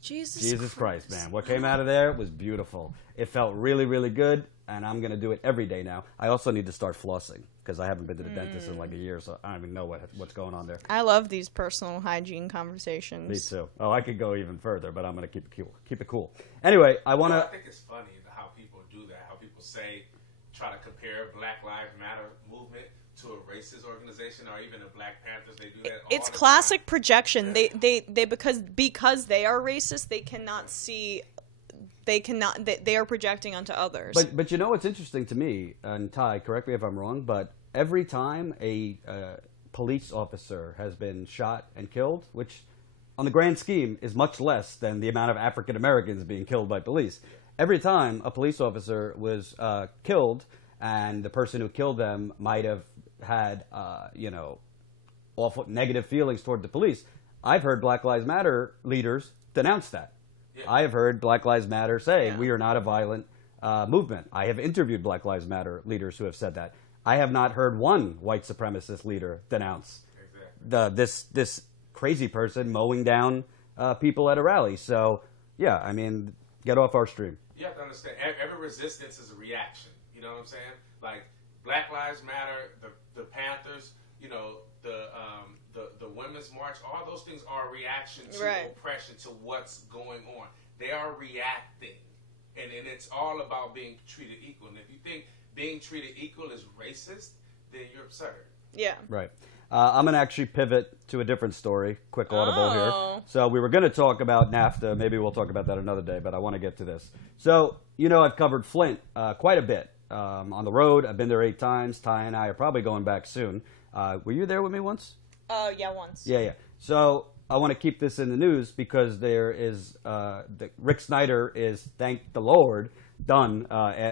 Jesus Christ, man. What came out of there was beautiful. It felt really, really good, and I'm going to do it every day now. I also need to start flossing, because I haven't been to the dentist in like a year, so I don't even know what's going on there. I love these personal hygiene conversations. Me too. Oh, I could go even further, but I'm going to keep it cool. Anyway, I want to... I think it's funny how people do that, how people try to compare Black Lives Matter movement to a racist organization, or even the Black Panthers. They do that all It's the classic time. projection. Yeah. They because they are racist, they cannot see, they are projecting onto others. But you know what's interesting to me, and Ty, correct me if I'm wrong, but every time a police officer has been shot and killed, which on the grand scheme is much less than the amount of African Americans being killed by police, every time a police officer was killed, and the person who killed them might have had, awful negative feelings toward the police, I've heard Black Lives Matter leaders denounce that. Yeah. I have heard Black Lives Matter say, we are not a violent movement. I have interviewed Black Lives Matter leaders who have said that. I have not heard one white supremacist leader denounce this crazy person mowing down people at a rally. So, yeah, I mean, get off our stream. You have to understand, every resistance is a reaction. You know what I'm saying? Like, Black Lives Matter, the Panthers, the Women's March, all those things are a reaction to oppression, to what's going on. They are reacting. And it's all about being treated equal. And if you think being treated equal is racist, then you're absurd. Yeah. Right. I'm going to actually pivot to a different story. Quick audible here. So we were going to talk about NAFTA. Maybe we'll talk about that another day, but I want to get to this. So, I've covered Flint quite a bit. On the road, I've been there 8 times. Ty and I are probably going back soon. Were you there with me once? Yeah, once. Yeah. So I want to keep this in the news because there is Rick Snyder is, thank the Lord, done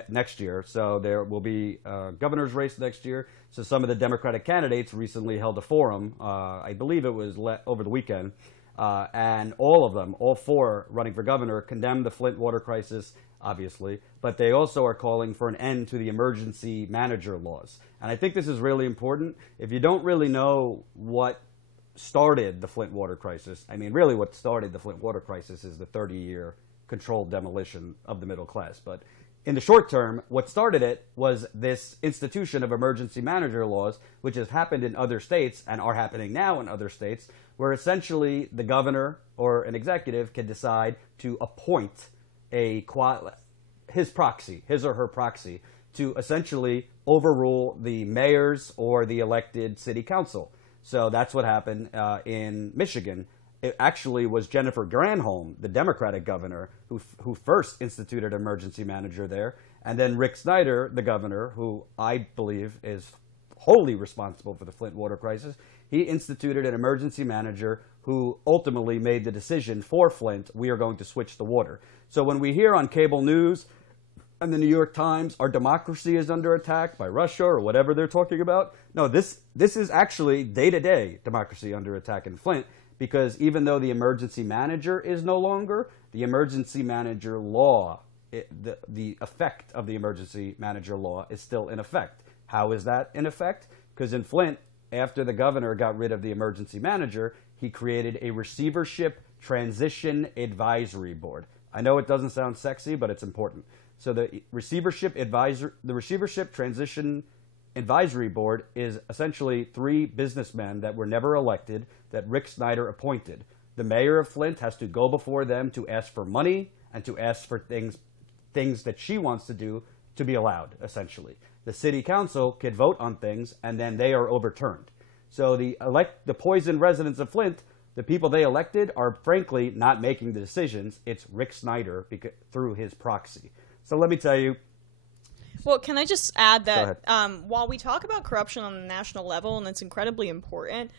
next year. So there will be a governor's race next year. So some of the Democratic candidates recently held a forum. I believe it was over the weekend. And all of them, all 4 running for governor, condemned the Flint water crisis, obviously, but they also are calling for an end to the emergency manager laws. And I think this is really important. If you don't really know what started the Flint water crisis, I mean, really what started the Flint water crisis is the 30-year controlled demolition of the middle class. But in the short term, what started it was this institution of emergency manager laws, which has happened in other states and are happening now in other states, where essentially the governor or an executive can decide to appoint his or her proxy, to essentially overrule the mayors or the elected city council. So that's what happened in Michigan. It actually was Jennifer Granholm, the Democratic governor, who first instituted an emergency manager there, and then Rick Snyder, the governor, who I believe is wholly responsible for the Flint water crisis. He instituted an emergency manager who ultimately made the decision for Flint, we are going to switch the water. So when we hear on cable news and the New York Times, our democracy is under attack by Russia or whatever they're talking about, no, this is actually day-to-day democracy under attack in Flint, because even though the emergency manager is no longer, the emergency manager law, the effect of the emergency manager law is still in effect. How is that in effect? Because in Flint, after the governor got rid of the emergency manager, he created a receivership transition advisory board. I know it doesn't sound sexy, but it's important. So the receivership transition advisory board is essentially 3 businessmen that were never elected that Rick Snyder appointed. The mayor of Flint has to go before them to ask for money and to ask for things that she wants to do to be allowed, essentially. The city council could vote on things, and then they are overturned. So the poisoned residents of Flint, the people they elected, are frankly not making the decisions. It's Rick Snyder through his proxy. So let me tell you. Well, can I just add that while we talk about corruption on the national level, and it's incredibly important,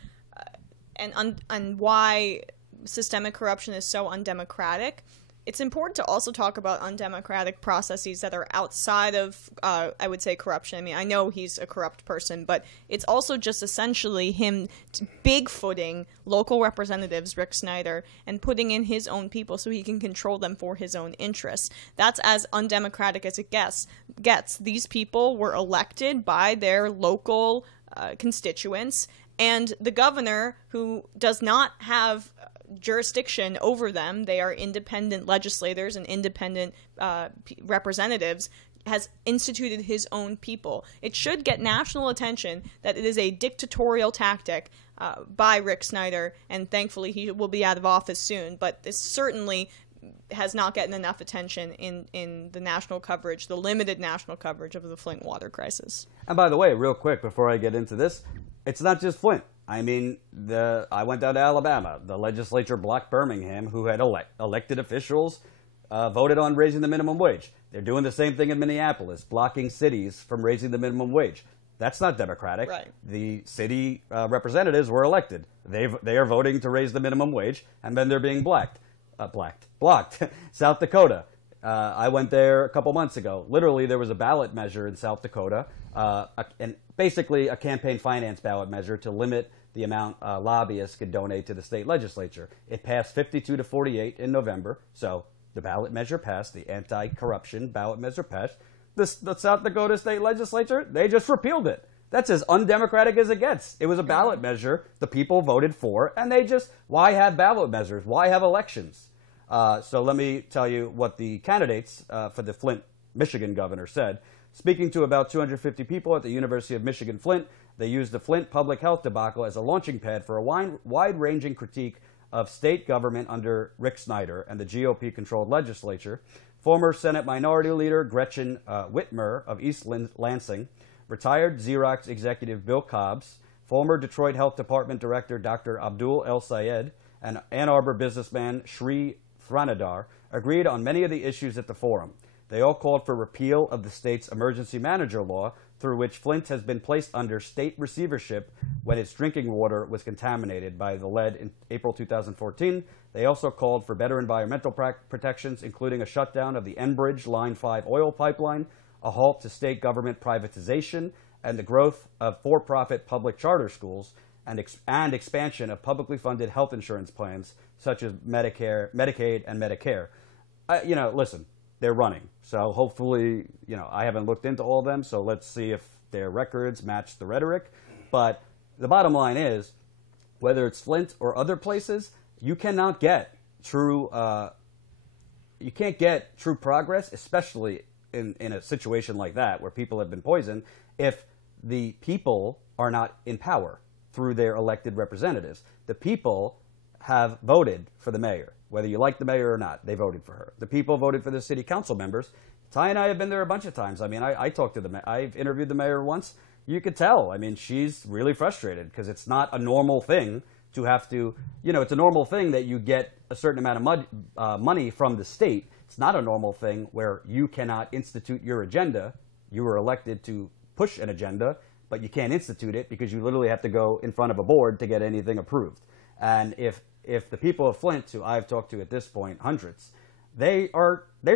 and why systemic corruption is so undemocratic, it's important to also talk about undemocratic processes that are outside of, I would say, corruption. I mean, I know he's a corrupt person, but it's also just essentially him bigfooting local representatives, Rick Snyder, and putting in his own people so he can control them for his own interests. That's as undemocratic as it gets. These people were elected by their local constituents, and the governor, who does not have jurisdiction over them, they are independent legislators and independent representatives, has instituted his own people. It should get national attention that it is a dictatorial tactic by Rick Snyder, and thankfully he will be out of office soon, but this certainly has not gotten enough attention in the national coverage, the limited national coverage of the Flint water crisis. And by the way, real quick before I get into this, it's not just Flint. I mean, I went down to Alabama. The legislature blocked Birmingham, who had elected officials, voted on raising the minimum wage. They're doing the same thing in Minneapolis, blocking cities from raising the minimum wage. That's not democratic. Right. The city representatives were elected. They are voting to raise the minimum wage, and then they're being blocked. South Dakota. I went there a couple months ago. Literally, there was a ballot measure in South Dakota, and basically a campaign finance ballot measure to limit the amount lobbyists could donate to the state legislature. It passed 52 to 48 in November, so the ballot measure passed, the anti-corruption ballot measure passed. The South Dakota state legislature, they just repealed it. That's as undemocratic as it gets. It was a ballot measure the people voted for, and why have ballot measures? Why have elections? So let me tell you what the candidates for the Flint, Michigan governor said. Speaking to about 250 people at the University of Michigan Flint, they used the Flint public health debacle as a launching pad for a wide-ranging critique of state government under Rick Snyder and the GOP-controlled legislature. Former Senate Minority Leader Gretchen Whitmer of East Lansing, retired Xerox executive Bill Cobbs, former Detroit Health Department Director Dr. Abdul El Sayed, and Ann Arbor businessman Sri Franadar agreed on many of the issues at the forum. They all called for repeal of the state's emergency manager law, through which Flint has been placed under state receivership when its drinking water was contaminated by the lead in April 2014. They also called for better environmental protections, including a shutdown of the Enbridge Line 5 oil pipeline, a halt to state government privatization, and the growth of for-profit public charter schools, and expansion of publicly funded health insurance plans such as Medicare, Medicaid, and Medicare. Listen, they're running. So hopefully, I haven't looked into all of them, so let's see if their records match the rhetoric. But the bottom line is, whether it's Flint or other places, you cannot get true progress, especially in a situation like that where people have been poisoned, if the people are not in power through their elected representatives. The people have voted for the mayor. Whether you like the mayor or not, they voted for her. The people voted for the city council members. Ty and I have been there a bunch of times. I mean, I talked to the mayor. I've interviewed the mayor once. You could tell. I mean, she's really frustrated because it's not a normal thing to have to, it's a normal thing that you get a certain amount of money from the state. It's not a normal thing where you cannot institute your agenda. You were elected to push an agenda, but you can't institute it because you literally have to go in front of a board to get anything approved. And if the people of Flint, who I've talked to at this point, hundreds, they're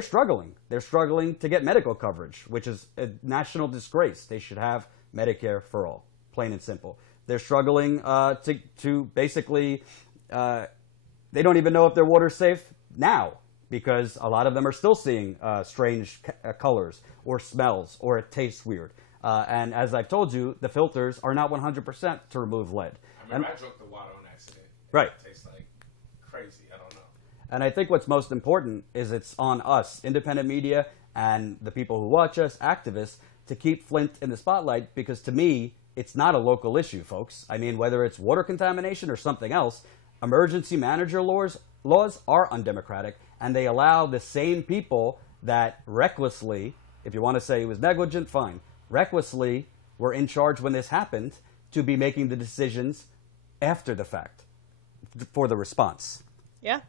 struggling. They're struggling to get medical coverage, which is a national disgrace. They should have Medicare for all, plain and simple. They're struggling to basically they don't even know if their water's safe now, because a lot of them are still seeing strange colors or smells, or it tastes weird. And as I've told you, the filters are not 100% to remove lead. I remember I drank the water on accident. Right. It tastes like crazy. I don't know. And I think what's most important is it's on us, independent media, and the people who watch us, activists, to keep Flint in the spotlight, because to me, it's not a local issue, folks. I mean, whether it's water contamination or something else, emergency manager laws are undemocratic, and they allow the same people that recklessly, if you want to say it was negligent, fine, recklessly were in charge when this happened, to be making the decisions after the fact for the response. Yeah.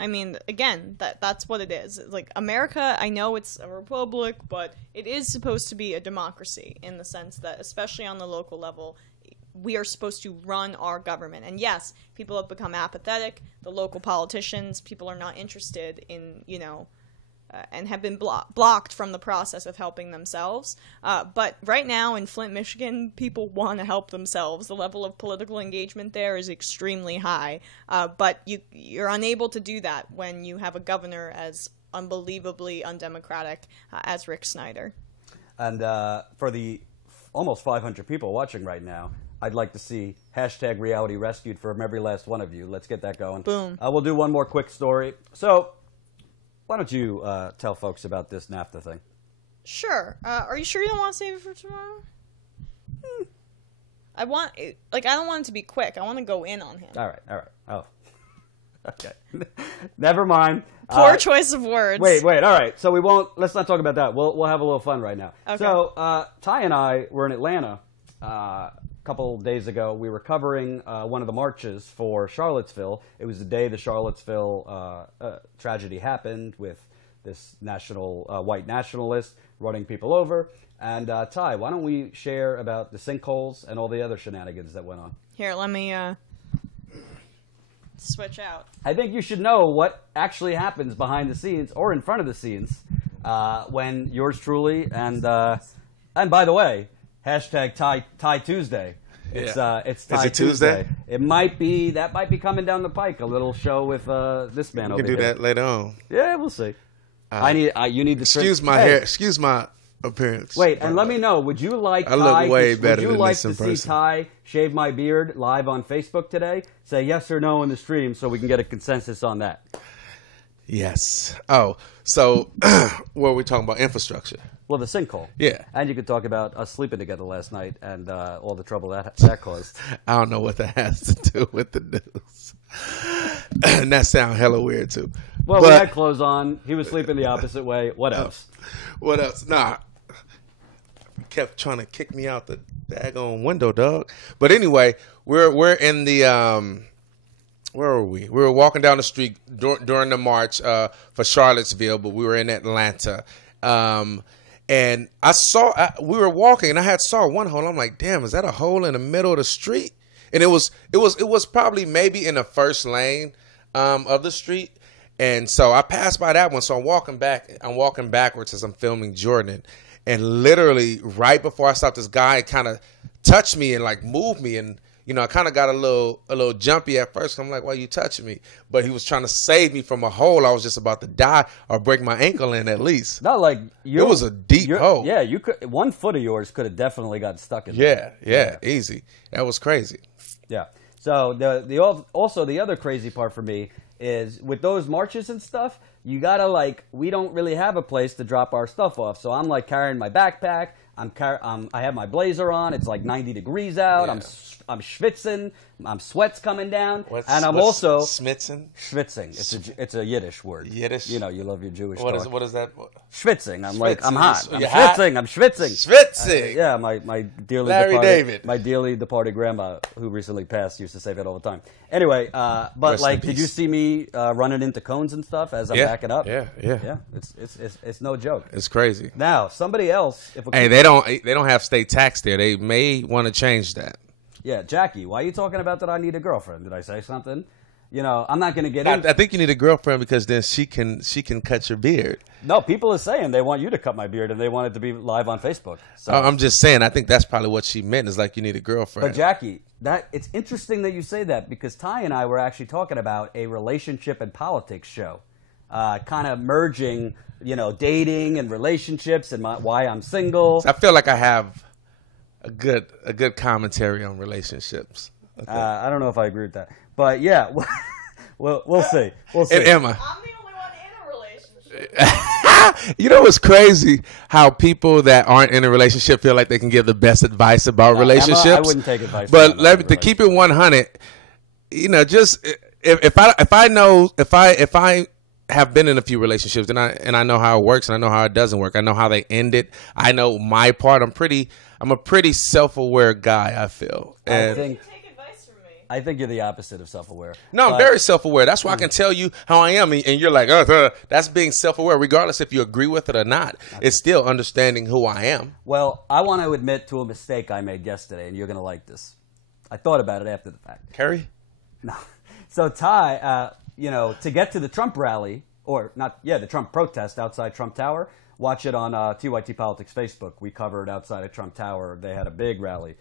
I mean, again, that's what it is. Like, America, I know it's a republic, but it is supposed to be a democracy in the sense that, especially on the local level, we are supposed to run our government. And yes, people have become apathetic. The local politicians, people are not interested in, and have been blocked from the process of helping themselves. But right now in Flint, Michigan, people want to help themselves. The level of political engagement there is extremely high. But you're unable to do that when you have a governor as unbelievably undemocratic as Rick Snyder. And for the almost 500 people watching right now, I'd like to see #RealityRescued from every last one of you. Let's get that going. Boom. We'll do one more quick story. So, why don't you tell folks about this NAFTA thing? Sure. Are you sure you don't want to save it for tomorrow? I don't want it to be quick. I want to go in on him. All right. Oh. Okay. Never mind. Poor choice of words. Wait. All right. So let's not talk about that. We'll have a little fun right now. Okay. So, Ty and I were in Atlanta a couple days ago. We were covering one of the marches for Charlottesville. It was the day the Charlottesville tragedy happened, with this national white nationalist running people over. And Ty, why don't we share about the sinkholes and all the other shenanigans that went on? Here, let me switch out. I think you should know what actually happens behind the scenes or in front of the scenes when yours truly and by the way, #Ty Tuesday. It's Ty Is it Tuesday? It might be coming down the pike. A little show with this man over here. We can do that later on. Yeah, we'll see. You need to excuse my hair. Excuse my appearance. Wait, and let me know. Would you like? I look way better than this in person. Would you like to see Ty shave my beard live on Facebook today? Say yes or no in the stream so we can get a consensus on that. Yes. Oh, so what are we talking about? Infrastructure. Well, the sinkhole. Yeah. And you could talk about us sleeping together last night and all the trouble that caused. I don't know what that has to do with the news. And that sounds hella weird, too. Well, we had clothes on. He was sleeping the opposite way. What else? What else? Nah. Kept trying to kick me out the daggone window, dog. But anyway, we're in the... where were we? We were walking down the street during the march for Charlottesville, but we were in Atlanta. And we were walking, and I saw one hole. I'm like, damn, is that a hole in the middle of the street? And it was probably maybe in the first lane of the street. And so I passed by that one. So I'm walking backwards as I'm filming Jordan. And literally right before I stopped, this guy kind of touched me and like moved me. And, I kind of got a little jumpy at first. I'm like, why are you touching me? But he was trying to save me from a hole. I was just about to die or break my ankle in at least. Not like it was a deep hole. Yeah, you could. 1 foot of yours could have definitely got stuck in there. Yeah, easy. That was crazy. Yeah. So also the other crazy part for me is with those marches and stuff, you gotta we don't really have a place to drop our stuff off. So I'm carrying my backpack. I have my blazer on. It's 90 degrees out. Yeah. I'm schwitzing. I'm sweat's coming down. I'm also schwitzing. Schwitzing. It's a Yiddish word. Yiddish. You love your Jewish what talk. What is that? Schwitzing. I'm hot. I'm schwitzing. Schwitzing. Yeah, my dearly Larry departed, David. My dearly departed grandma, who recently passed, used to say that all the time. Anyway, but did you see me running into cones and stuff as I'm backing up? Yeah. It's no joke. It's crazy. Now somebody else. They don't have state tax there. They may want to change that. Yeah, Jackie, why are you talking about that I need a girlfriend? Did I say something? I'm not going to get in. I think you need a girlfriend because then she can cut your beard. No, people are saying they want you to cut my beard and they want it to be live on Facebook. So I'm just saying, I think that's probably what she meant is you need a girlfriend. But Jackie, it's interesting that you say that, because Ty and I were actually talking about a relationship and politics show, kind of merging, dating and relationships and why I'm single. I feel like I have a good commentary on relationships. I don't know if I agree with that, but yeah, we'll see. We'll see. And Emma, I'm the only one in a relationship. you know what's crazy? How people that aren't in a relationship feel like they can give the best advice about relationships. Emma, I wouldn't take advice. But to keep it 100, just if I have been in a few relationships and I know how it works and I know how it doesn't work. I know how they end it. I know my part. I'm a pretty self-aware guy, I feel. And I think you're the opposite of self-aware. No, I'm very self-aware. That's why I can tell you how I am, and you're like, that's being self-aware. Regardless if you agree with it or not, it's still understanding who I am. Well, I want to admit to a mistake I made yesterday, and you're going to like this. I thought about it after the fact. Carrie? No. So Ty, to get to the Trump rally, the Trump protest outside Trump Tower, watch it on TYT Politics Facebook. We covered outside of Trump Tower. They had a big rally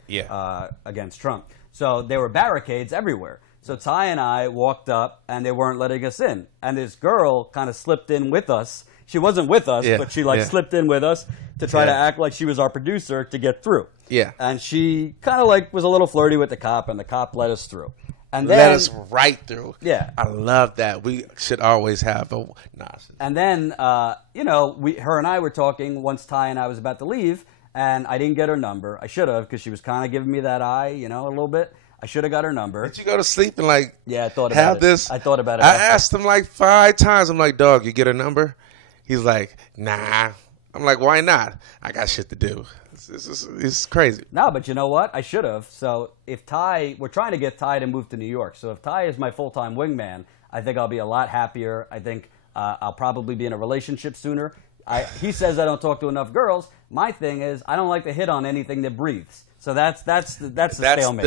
against Trump. So there were barricades everywhere. So Ty and I walked up, and they weren't letting us in. And this girl kind of slipped in with us. She wasn't with us, but she slipped in with us to try to act like she was our producer to get through. Yeah. And she kind of was a little flirty with the cop, and the cop let us through. And then, let us right through. Yeah. I love that. We should always have a... And then, her and I were talking once Ty and I was about to leave, and I didn't get her number. I should have, because she was kind of giving me that eye, a little bit. I should have got her number. Did you go to sleep and I thought about it. This? I thought about it. I asked him 5 times. I'm like, dog, you get her number? He's like, nah. I'm like, why not? I got shit to do. It's crazy. No, but you know what? I should have. So if we're trying to get Ty to move to New York. So if Ty is my full-time wingman, I think I'll be a lot happier. I think I'll probably be in a relationship sooner. He says I don't talk to enough girls. My thing is I don't like to hit on anything that breathes. So that's the stalemate.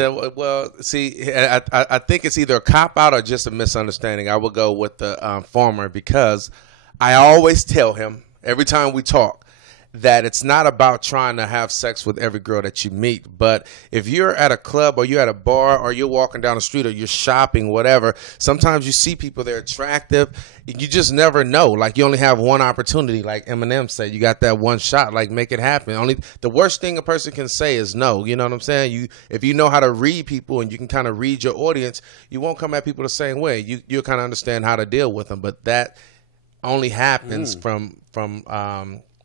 I think it's either a cop-out or just a misunderstanding. I would go with the former, because I always tell him every time we talk that it's not about trying to have sex with every girl that you meet. But if you're at a club or you're at a bar or you're walking down the street or you're shopping, whatever, sometimes you see people, they're attractive. You just never know. You only have one opportunity. Like Eminem said, you got that one shot. Make it happen. The worst thing a person can say is no. You know what I'm saying? If you know how to read people and you can kind of read your audience, you won't come at people the same way. You'll kind of understand how to deal with them. But that only happens from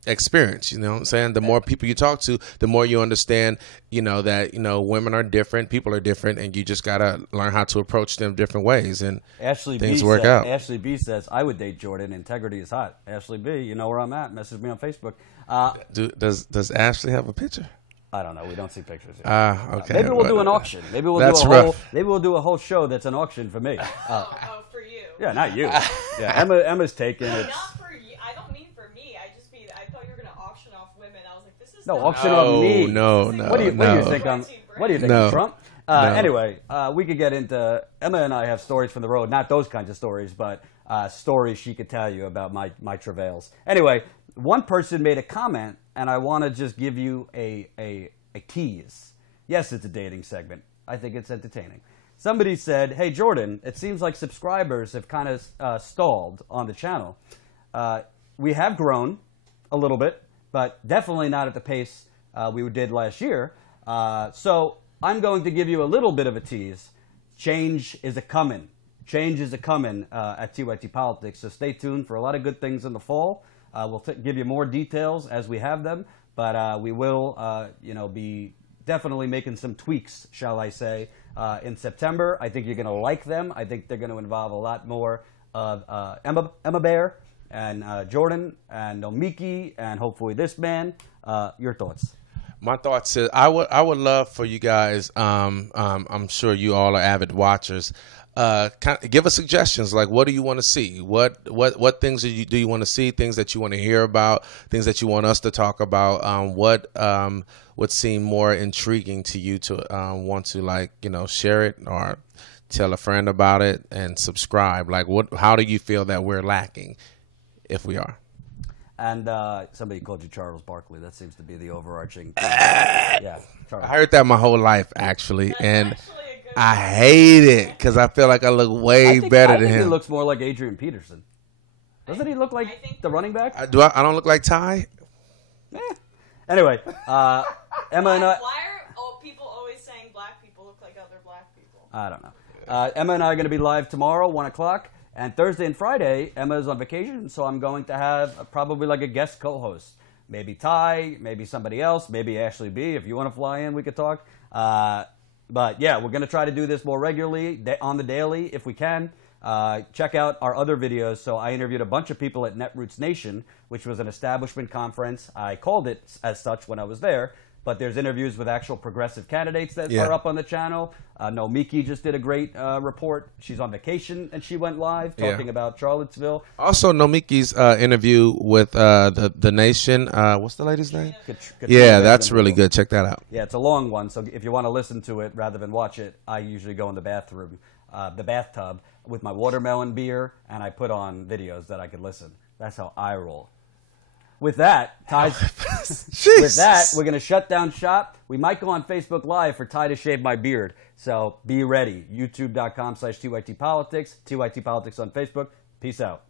experience. You know what I'm saying? The more people you talk to, the more you understand, that, women are different, people are different, and you just got to learn how to approach them different ways, and things work out. Ashley B says, I would date Jordan. Integrity is hot. Ashley B, you know where I'm at. Message me on Facebook. Does Ashley have a picture? I don't know. We don't see pictures. Okay. Maybe we'll do an auction. Maybe we'll do a whole show that's an auction for me. For you. Yeah, not you. Yeah, Emma's taking it. Not for you. I don't mean for me. I thought you were going to auction off women. I was like, this is auction off me. No. What do you think? What do you think, Trump? Anyway, we could get into Emma and I have stories from the road. Not those kinds of stories, but stories she could tell you about my travails. Anyway, one person made a comment, and I want to just give you a tease. Yes, it's a dating segment. I think it's entertaining. Somebody said, hey, Jordan, it seems like subscribers have kind of stalled on the channel. We have grown a little bit, but definitely not at the pace we did last year. So I'm going to give you a little bit of a tease. Change is a-coming. Change is a-coming at TYT Politics. So stay tuned for a lot of good things in the fall. We'll give you more details as we have them, but we will, be definitely making some tweaks, shall I say, in September. I think you're going to like them. I think they're going to involve a lot more of Emma Bear and Jordan and Omiki and hopefully this man. Your thoughts? My thoughts is I would love for you guys. I'm sure you all are avid watchers. Give us suggestions. What do you want to see? What things do you want to see? Things that you want to hear about? Things that you want us to talk about? What would seem more intriguing to you to want to share it or tell a friend about it and subscribe? How do you feel that we're lacking, if we are? And somebody called you Charles Barkley. That seems to be the overarching. Yeah, Charles. I heard that my whole life, actually, That's and actually a good I hate it because I feel like I look way better I than think him. he looks more like Adrian Peterson. Doesn't he look like the running back? I don't look like Ty? Anyway, Emma and I. Why are people always saying black people look like other black people? I don't know. Emma and I are going to be live tomorrow, 1 o'clock. And Thursday and Friday, Emma is on vacation, so I'm going to have probably like a guest co-host. Maybe Ty, maybe somebody else, maybe Ashley B. If you want to fly in, we could talk. But yeah, we're going to try to do this more regularly on the daily if we can. Check out our other videos. So I interviewed a bunch of people at Netroots Nation, which was an establishment conference. I called it as such when I was there. But there's interviews with actual progressive candidates that are up on the channel. Nomiki just did a great report. She's on vacation, and she went live talking about Charlottesville. Also, Nomiki's interview with the Nation. What's the lady's name? Katrina that's Van really Winkle. good. Check that out. Yeah, it's a long one, so if you want to listen to it rather than watch it, I usually go in the bathtub with my watermelon beer, and I put on videos that I could listen. That's how I roll. With that, Ty, with that, we're going to shut down shop. We might go on Facebook Live for Ty to shave my beard. So be ready. YouTube.com/TYT Politics, TYT Politics on Facebook. Peace out.